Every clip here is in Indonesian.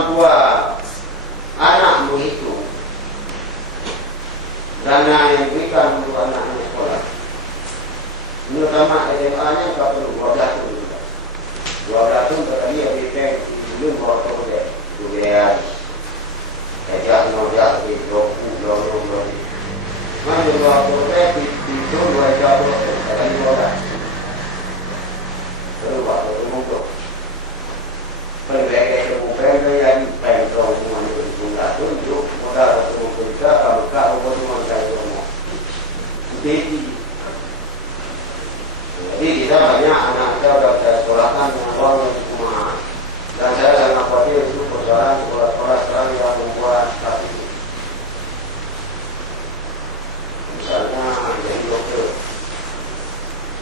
orang tua anak menghitung dana yang diberikan untuk anaknya sekolah, terutama SMA-nya nggak perlu 12 tahun juga. 12 tahun tadi ya berikan belum waktu deh, budaya, kerja modal di 20. Mana waktu deh di tahun 2020 tadi 12. Terus waktu itu mungkin perbaiki kebukaan yang pentrol semua itu jumlah tunjuk modal untuk kita kalau bagaimana saya mau. Jadi kita banyak anak kita sudah saya sekolahkan dengan uang cuma, dan saya sangat khawatir itu persoalan sekolah-sekolah sekarang yang membuat status. Misalnya jadi dokter,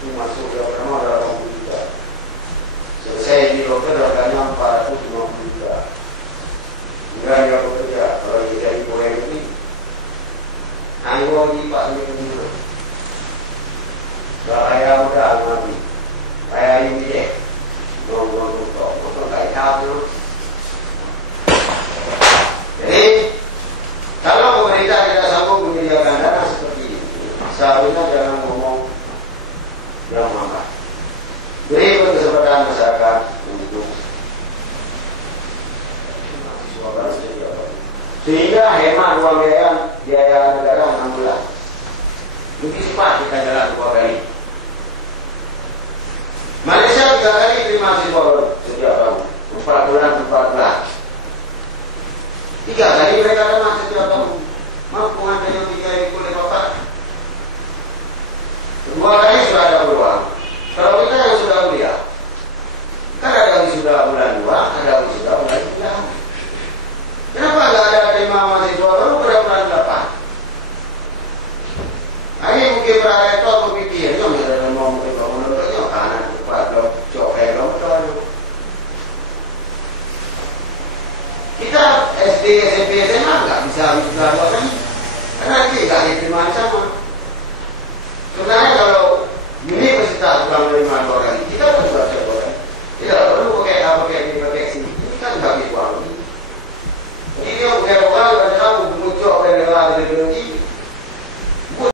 itu masuk ke pertama adalah komputer. Selesai di dokter harganya 450 juta. Enggak dia bekerja kalau dia jadi boleh ini. Anggo di Pak ini. Saya udah ngaji. Saya ini deh. Ngomong kayak apa? Jadi kalau pemerintah tidak sanggup menyediakan dana seperti ini, seharusnya jangan ngomong yang mangga. Beri kesempatan masyarakat untuk mahasiswa baru sehingga hemat uang biaya negara 6 bulan. Lebih cepat kita jalan 2 kali. Malaysia 3 kali terima mahasiswa baru setiap tahun, 4 bulan 14. 3 kali mereka kena setiap tahun. Mampu ada yang 3 kali boleh bapak. 2 kali sudah ada peluang. Kalau kita yang sudah kuliah, kan ada yang sudah bulan 2, ada yang sudah bulan 3. Kenapa nggak ada terima mahasiswa baru pada bulan 8? Ini mungkin berada berpikir, yang ada mau mungkin menurutnya kanan cepat dong, cokai dong. Kita SD, SMP, SMA nggak bisa